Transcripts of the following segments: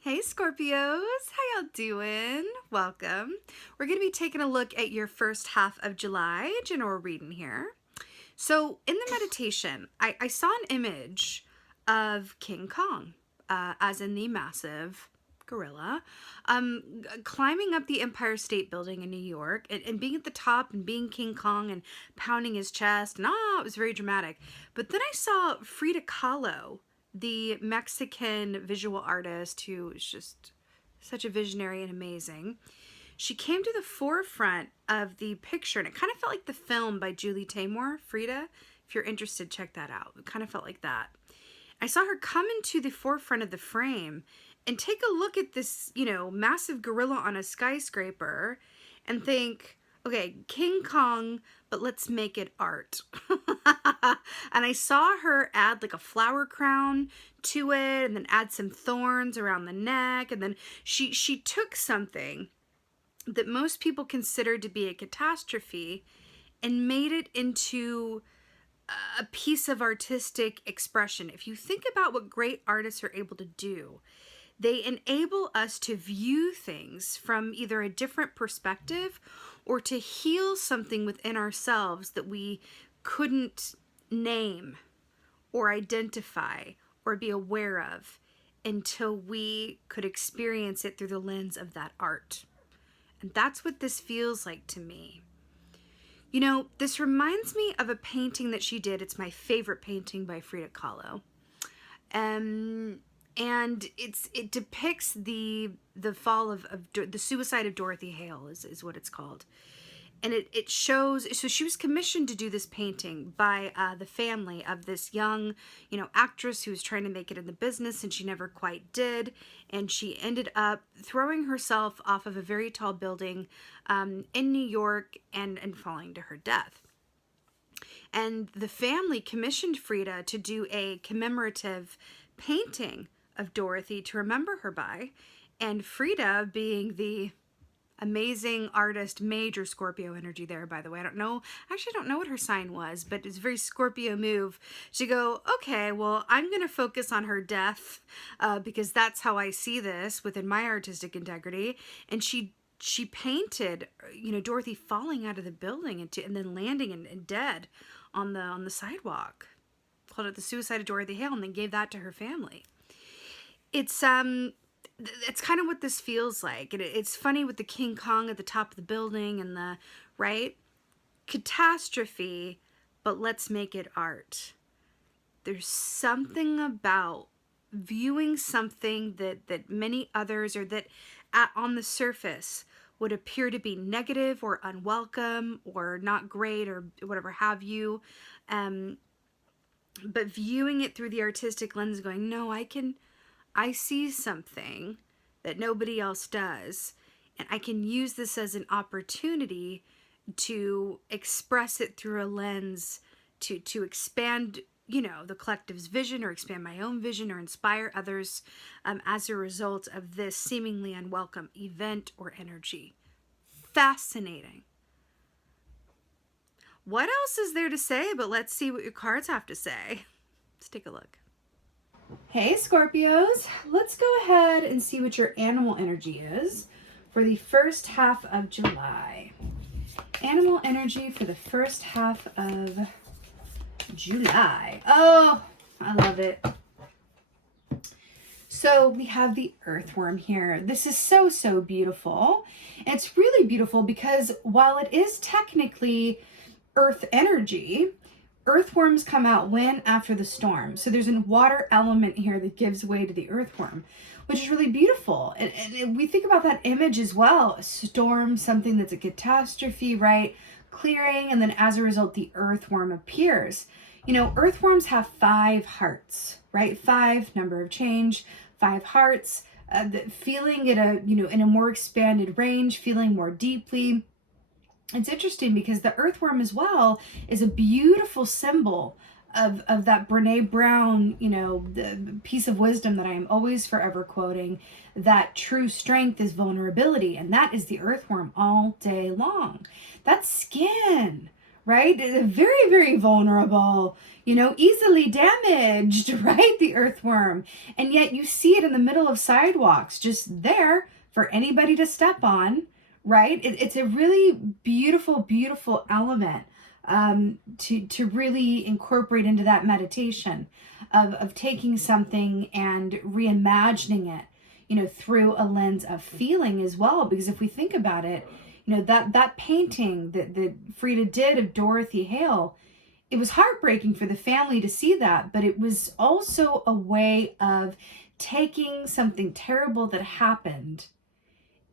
Hey Scorpios, how y'all doing? Welcome. We're going to be taking a look at your first half of July general reading here. So in the meditation, I saw an image of King Kong, as in the massive gorilla, climbing up the Empire State Building in New York and being at the top and being King Kong and pounding his chest. And it was very dramatic. But then I saw Frida Kahlo, the Mexican visual artist who is just such a visionary and amazing. She came to the forefront of the picture, and it kind of felt like the film by Julie Taymor, Frida. If you're interested, check that out. It kind of felt like that. I saw her come into the forefront of the frame and take a look at this, massive gorilla on a skyscraper and think, okay, King Kong, but let's make it art. And I saw her add like a flower crown to it and then add some thorns around the neck. And then she took something that most people consider to be a catastrophe and made it into a piece of artistic expression. If you think about what great artists are able to do, they enable us to view things from either a different perspective or to heal something within ourselves that we couldn't name or identify or be aware of until we could experience it through the lens of that art. And that's what this feels like to me. This reminds me of a painting that she did. It's my favorite painting by Frida Kahlo. And it depicts the fall of the suicide of Dorothy Hale is what it's called. And it shows, so she was commissioned to do this painting by the family of this young, actress who was trying to make it in the business, and she never quite did. And she ended up throwing herself off of a very tall building in New York and falling to her death. And the family commissioned Frida to do a commemorative painting of Dorothy to remember her by. And Frida, being the amazing artist, major Scorpio energy there, by the way. I don't know what her sign was, but it's a very Scorpio move to go, okay, well, I'm going to focus on her death because that's how I see this within my artistic integrity. And she painted, Dorothy falling out of the building and then landing and dead on the sidewalk. Called it the suicide of Dorothy Hale, and then gave that to her family. It's kind of what this feels like. It's funny with the King Kong at the top of the building and the, right? Catastrophe, but let's make it art. There's something about viewing something that many others, or that on the surface would appear to be negative or unwelcome or not great or whatever have you. But viewing it through the artistic lens, going, no, I see something that nobody else does, and I can use this as an opportunity to express it through a lens to expand, the collective's vision, or expand my own vision, or inspire others as a result of this seemingly unwelcome event or energy. Fascinating. What else is there to say? But let's see what your cards have to say. Let's take a look. Hey Scorpios, let's go ahead and see what your animal energy is for the first half of July. Animal energy for the first half of July. Oh, I love it. So we have the Earthworm here. This is so beautiful. And it's really beautiful because while it is technically earth energy, earthworms come out when? After the storm. So there's a water element here that gives way to the earthworm, which is really beautiful. And we think about that image as well. A storm, something that's a catastrophe, right? Clearing, and then as a result, the earthworm appears. Earthworms have 5 hearts, right? 5, number of change, 5 hearts, feeling it in a more expanded range, feeling more deeply. It's interesting because the earthworm as well is a beautiful symbol of that Brene Brown, the piece of wisdom that I am always forever quoting, that true strength is vulnerability. And that is the earthworm all day long. That's skin, right? Very, very vulnerable, easily damaged, right? The earthworm. And yet you see it in the middle of sidewalks, just there for anybody to step on, right? It's a really beautiful, beautiful element to really incorporate into that meditation of taking something and reimagining it, through a lens of feeling as well. Because if we think about it, that painting that Frida did of Dorothy Hale, it was heartbreaking for the family to see that, but it was also a way of taking something terrible that happened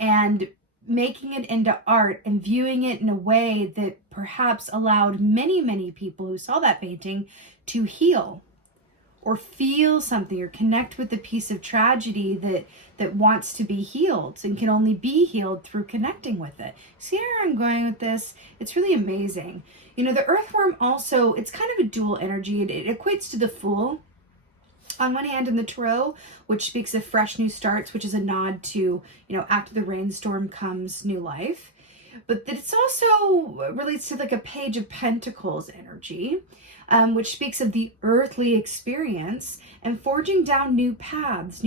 and making it into art and viewing it in a way that perhaps allowed many, many people who saw that painting to heal or feel something or connect with the piece of tragedy that wants to be healed and can only be healed through connecting with it. See where I'm going with this? It's really amazing. The earthworm also, it's kind of a dual energy. It equates to the Fool on one hand in the tarot, which speaks of fresh new starts, which is a nod to, after the rainstorm comes new life. But that it's also relates to like a Page of Pentacles energy, which speaks of the earthly experience and forging down new paths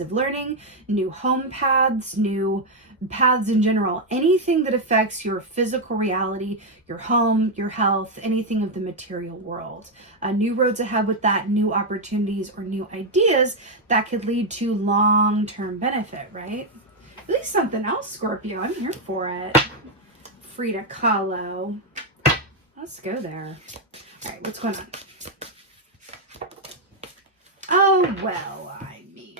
of learning, new home paths, new paths in general, anything that affects your physical reality, your home, your health, anything of the material world. New roads ahead with that, new opportunities or new ideas that could lead to long-term benefit, right? At least something else, Scorpio. I'm here for it. Frida Kahlo. Let's go there. All right, what's going on? Oh, well, I mean,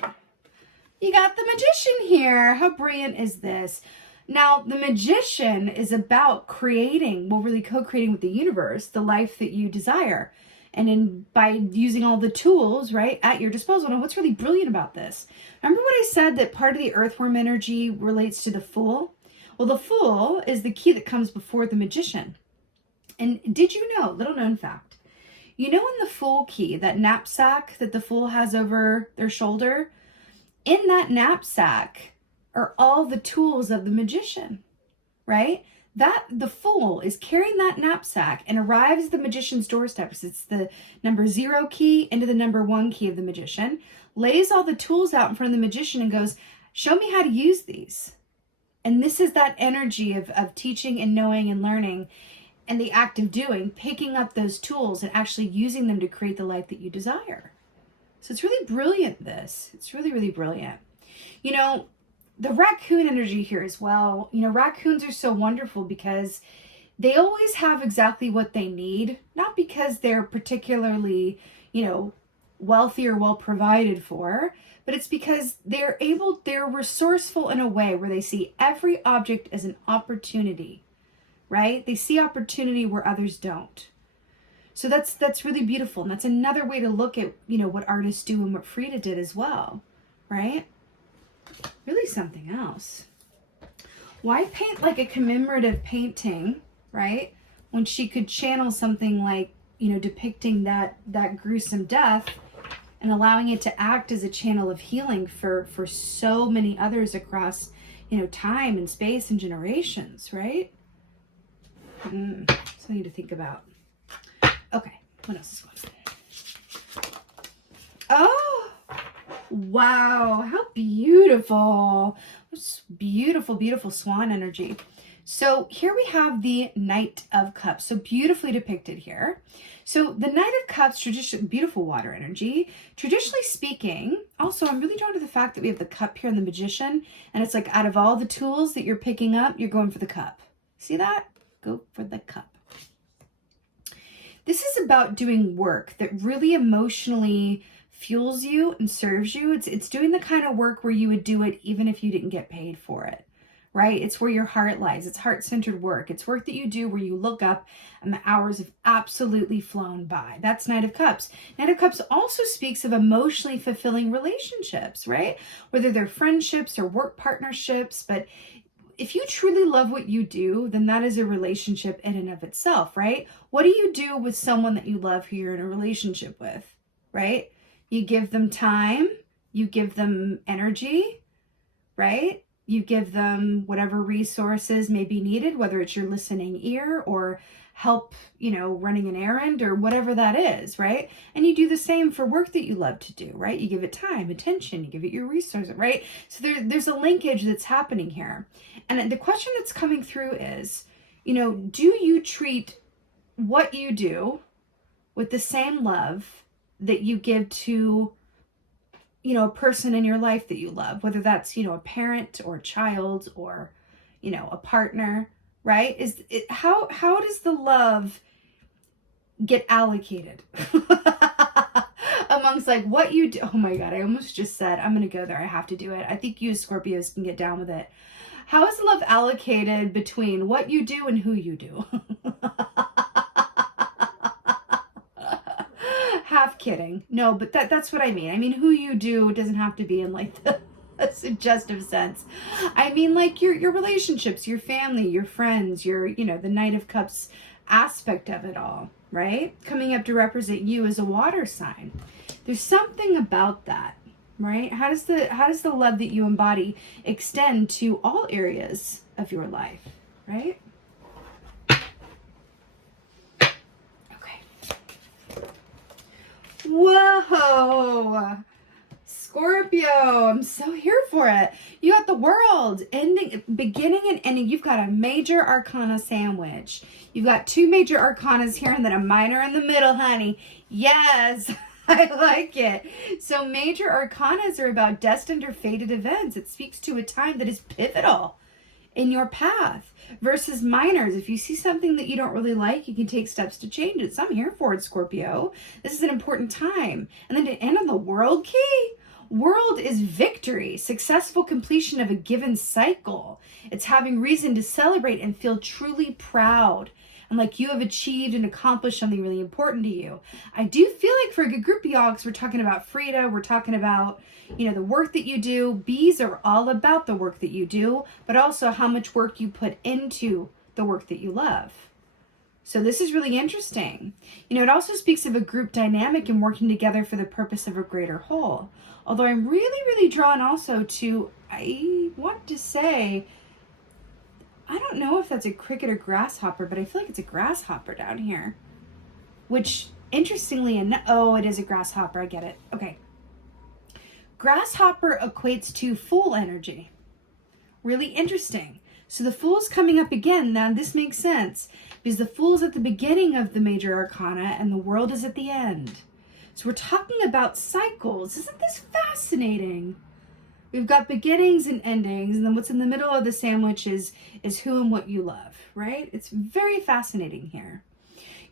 you got the Magician here. How brilliant is this? Now, the Magician is about creating, well, really co-creating with the universe, the life that you desire. And by using all the tools, right, at your disposal. And what's really brilliant about this? Remember what I said that part of the earthworm energy relates to the Fool? Well, the Fool is the key that comes before the Magician. And did you know, little known fact, in the Fool key, that knapsack that the Fool has over their shoulder, in that knapsack are all the tools of the Magician, right? That the Fool is carrying that knapsack and arrives at the Magician's doorstep, because it's the number 0 key into the number 1 key of the Magician, lays all the tools out in front of the Magician and goes, show me how to use these. And this is that energy of teaching and knowing and learning, and the act of doing, picking up those tools and actually using them to create the life that you desire. So it's really brilliant, this. It's really, really brilliant. The raccoon energy here as well. Raccoons are so wonderful because they always have exactly what they need, not because they're particularly, wealthy or well provided for, but it's because they're resourceful in a way where they see every object as an opportunity, right? They see opportunity where others don't. So that's really beautiful. And that's another way to look at, what artists do and what Frida did as well, right? Really something else. Why paint like a commemorative painting, right? When she could channel something like, depicting that gruesome death and allowing it to act as a channel of healing for so many others across, time and space and generations, right? Something to think about. Okay, what else is going on? Oh, wow, how beautiful. It's beautiful, beautiful swan energy. So here we have the Knight of Cups, so beautifully depicted here. So the Knight of Cups, traditionally beautiful water energy. Traditionally speaking, also I'm really drawn to the fact that we have the cup here and the Magician, and it's like out of all the tools that you're picking up, you're going for the cup. See that? Go for the cup. This is about doing work that really emotionally fuels you and serves you. It's doing the kind of work where you would do it even if you didn't get paid for it, right? It's where your heart lies. It's heart-centered work. It's work that you do where you look up and the hours have absolutely flown by. That's Knight of Cups. Knight of Cups also speaks of emotionally fulfilling relationships, right? Whether they're friendships or work partnerships, but if you truly love what you do, then that is a relationship in and of itself, right? What do you do with someone that you love who you're in a relationship with, right? You give them time, you give them energy, right? You give them whatever resources may be needed, whether it's your listening ear or help, running an errand or whatever that is, right? And you do the same for work that you love to do, right? You give it time, attention, you give it your resources, right? So there's a linkage that's happening here. And the question that's coming through is, do you treat what you do with the same love that you give to, a person in your life that you love, whether that's, a parent or a child or, a partner, right? How does the love get allocated amongst like what you do? Oh my God, I almost just said, I'm going to go there. I have to do it. I think you Scorpios can get down with it. How is the love allocated between what you do and who you do? Half kidding. No, but that's what I mean. I mean, who you do doesn't have to be in like a suggestive sense. I mean, like your relationships, your family, your friends, your, the Knight of Cups aspect of it all, right? Coming up to represent you as a water sign. There's something about that, right? How does the love that you embody extend to all areas of your life, right? Whoa, Scorpio, I'm so here for it. You got the world, ending, beginning and ending. You've got a major arcana sandwich. You've got two major arcanas here and then a minor in the middle, honey. Yes, I like it. So major arcanas are about destined or fated events. It speaks to a time that is pivotal in your path versus minors. If you see something that you don't really like, you can take steps to change it. So I'm here for it, Scorpio. This is an important time. And then to end on the world key. World is victory, successful completion of a given cycle. It's having reason to celebrate and feel truly proud. And like you have achieved and accomplished something really important to you. I do feel like for a good group of y'all, because we're talking about Frida, we're talking about, the work that you do. Bees are all about the work that you do, but also how much work you put into the work that you love. So this is really interesting. It also speaks of a group dynamic and working together for the purpose of a greater whole. Although I'm really, really drawn also to, I want to say, I don't know if that's a cricket or grasshopper, but I feel like it's a grasshopper down here. Which, interestingly enough, oh, it is a grasshopper. I get it. Okay. Grasshopper equates to Fool energy. Really interesting. So the Fool's coming up again. Now, this makes sense because the Fool's at the beginning of the major arcana and the world is at the end. So we're talking about cycles. Isn't this fascinating? We've got beginnings and endings, and then what's in the middle of the sandwich is who and what you love, right? It's very fascinating here.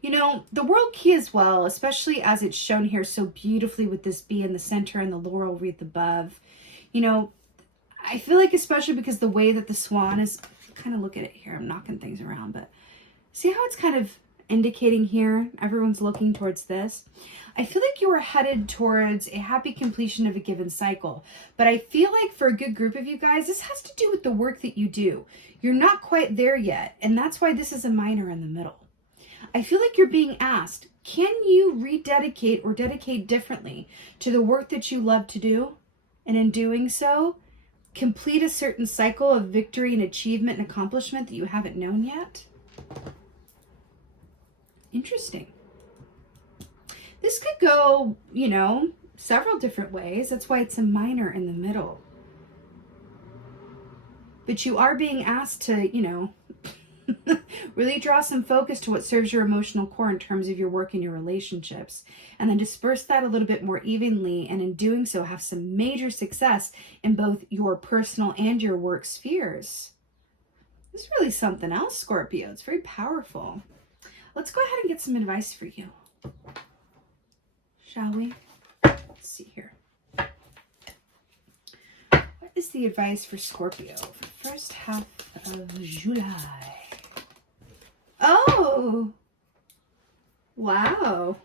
The world key as well, especially as it's shown here so beautifully with this bee in the center and the laurel wreath above. I feel like especially because the way that the swan is, kind of look at it here, I'm knocking things around, but see how it's kind of indicating here? Everyone's looking towards this. I feel like you are headed towards a happy completion of a given cycle. But I feel like for a good group of you guys, this has to do with the work that you do. You're not quite there yet. And that's why this is a minor in the middle. I feel like you're being asked, can you rededicate or dedicate differently to the work that you love to do? And in doing so, complete a certain cycle of victory and achievement and accomplishment that you haven't known yet? Interesting. This could go, several different ways. That's why it's a minor in the middle. But you are being asked to, really draw some focus to what serves your emotional core in terms of your work and your relationships. And then disperse that a little bit more evenly. And in doing so, have some major success in both your personal and your work spheres. This is really something else, Scorpio. It's very powerful. Let's go ahead and get some advice for you. Shall we? Let's see here. What is the advice for Scorpio for the first half of July? Oh! Wow.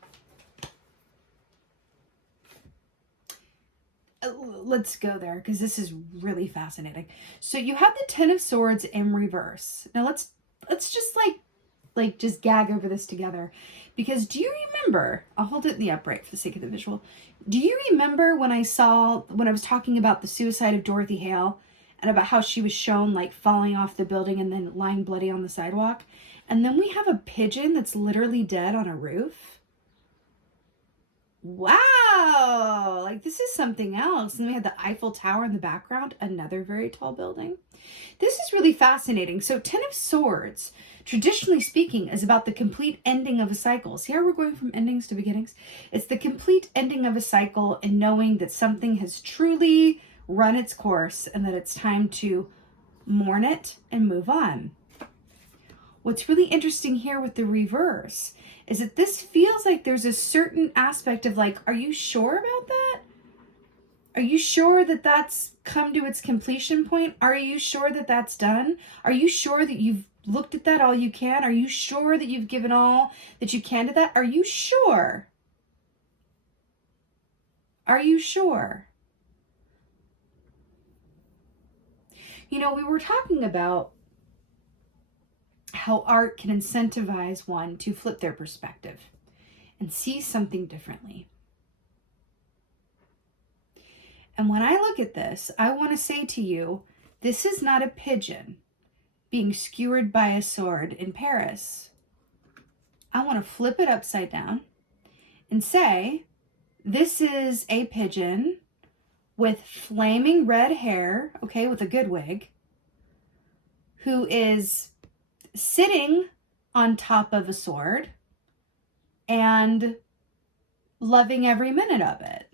Let's go there because this is really fascinating. So you have the Ten of Swords in reverse. Now let's just just gag over this together. Because do you remember, I'll hold it in the upright for the sake of the visual. Do you remember when I was talking about the suicide of Dorothy Hale and about how she was shown like falling off the building and then lying bloody on the sidewalk. And then we have a pigeon that's literally dead on a roof. Wow, like this is something else. And then we had the Eiffel Tower in the background, another very tall building. This is really fascinating. So 10 of Swords, traditionally speaking, is about the complete ending of a cycle. See how we're going from endings to beginnings? It's the complete ending of a cycle and knowing that something has truly run its course and that it's time to mourn it and move on. What's really interesting here with the reverse is that this feels like there's a certain aspect of like, are you sure about that? Are you sure that that's come to its completion point? Are you sure that that's done? Are you sure that you've looked at that all you can? Are you sure that you've given all that you can to that? Are you sure? Are you sure? You know, we were talking about how art can incentivize one to flip their perspective and see something differently. And when I look at this, I want to say to you, this is not a pigeon being skewered by a sword in Paris. I want to flip it upside down and say, this is a pigeon with flaming red hair, okay, with a good wig, who is sitting on top of a sword and loving every minute of it.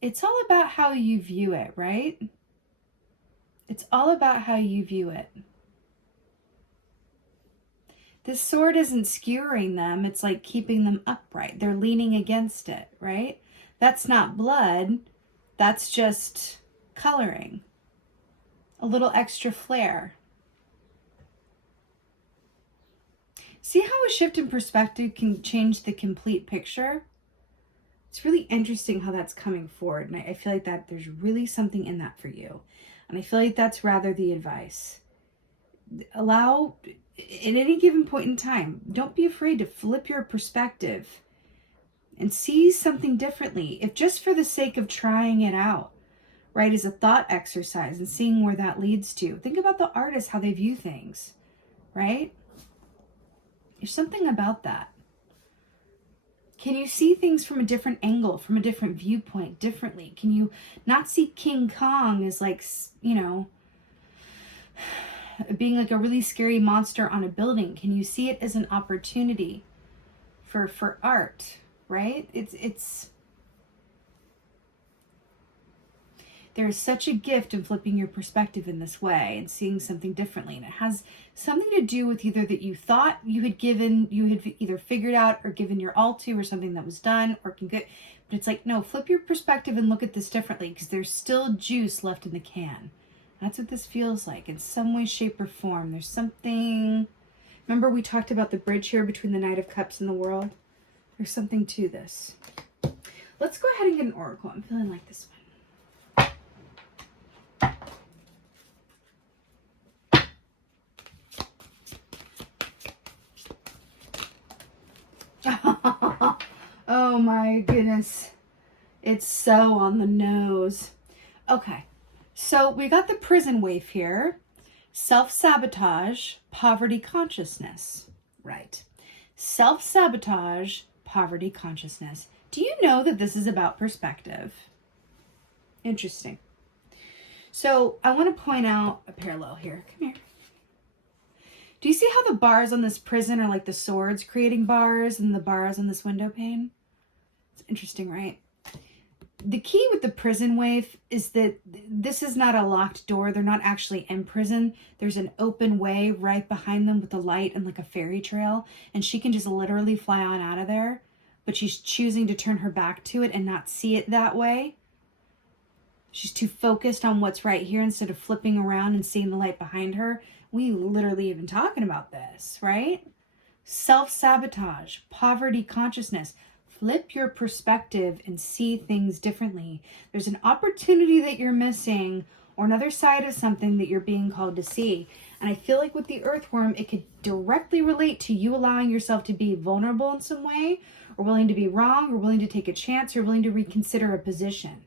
It's all about how you view it, right? It's all about how you view it. This sword isn't skewering them. It's like keeping them upright. They're leaning against it, right? That's not blood. That's just coloring. A little extra flair. See how a shift in perspective can change the complete picture? It's really interesting how that's coming forward. And I feel like that there's really something in that for you. And I feel like that's rather the advice. Allow, at any given point in time, don't be afraid to flip your perspective and see something differently. If just for the sake of trying it out, right, as a thought exercise and seeing where that leads to. Think about the artists, how they view things, right? There's something about that. Can you see things from a different angle, from a different viewpoint, differently? Can you not see King Kong as like, you know, being like a really scary monster on a building? Can you see it as an opportunity for art, right? There's such a gift in flipping your perspective in this way and seeing something differently. And it has something to do with either that you thought you had either figured out or given your all to, or something that was done or can get. But it's like, no, flip your perspective and look at this differently, because there's still juice left in the can. That's what this feels like in some way, shape, or form. There's something. Remember we talked about the bridge here between the Knight of Cups and the World? There's something to this. Let's go ahead and get an oracle. I'm feeling like this one. Oh my goodness. It's so on the nose. Okay, so we got the prison waif here. Self-sabotage, poverty consciousness. Right. Self-sabotage, poverty consciousness. Do you know that this is about perspective? Interesting. So I want to point out a parallel here. Come here. Do you see how the bars on this prison are like the swords creating bars and the bars on this window pane? It's interesting, right? The key with the prison waif is that this is not a locked door. They're not actually in prison. There's an open way right behind them with a light and like a fairy trail. And she can just literally fly on out of there. But she's choosing to turn her back to it and not see it that way. She's too focused on what's right here instead of flipping around and seeing the light behind her. We literally have been talking about this, right? Self-sabotage, poverty consciousness. Flip your perspective and see things differently. There's an opportunity that you're missing, or another side of something that you're being called to see. And I feel like with the Earthworm, it could directly relate to you allowing yourself to be vulnerable in some way, or willing to be wrong, or willing to take a chance, or willing to reconsider a position.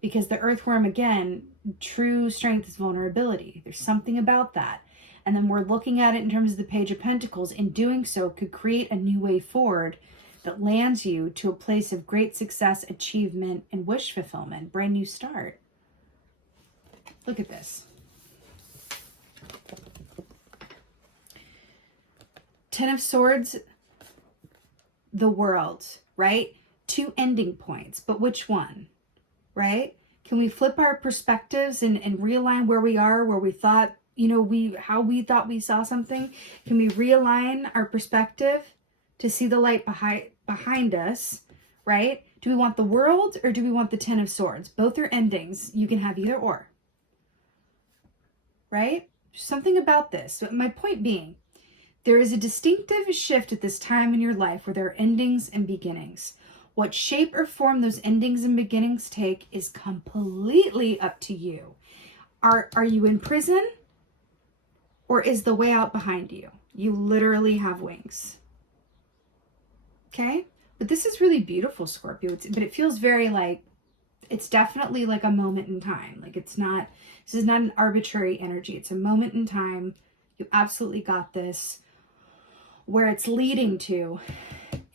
Because the Earthworm, again, true strength is vulnerability. There's something about that. And then we're looking at it in terms of the Page of Pentacles. In doing so, could create a new way forward that lands you to a place of great success, achievement, and wish fulfillment. Brand new start. Look at this. Ten of Swords, the world, right? Two ending points, but which one, right? Can we flip our perspectives and realign where we are, where we thought, how we thought we saw something? Can we realign our perspective to see the light behind us, right? Do we want the world or do we want the Ten of Swords? Both are endings. You can have either or, right? Something about this. So my point being, there is a distinctive shift at this time in your life where there are endings and beginnings. What shape or form those endings and beginnings take is completely up to you. Are you in prison or is the way out behind you? You literally have wings. Okay? But this is really beautiful, Scorpio. But it feels very like, it's definitely like a moment in time. Like this is not an arbitrary energy. It's a moment in time. You absolutely got this. Where it's leading to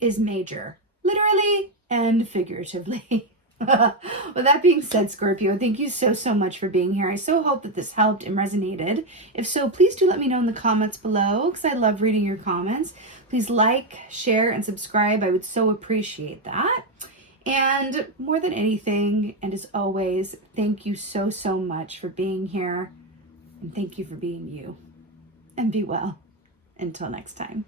is major, literally and figuratively. With that being said, Scorpio, thank you so much for being here. I so hope that this helped and resonated. If so, please do let me know in the comments below because I love reading your comments. Please like, share, and subscribe. I would so appreciate that. And more than anything, and as always, thank you so much for being here. And thank you for being you. And be well. Until next time.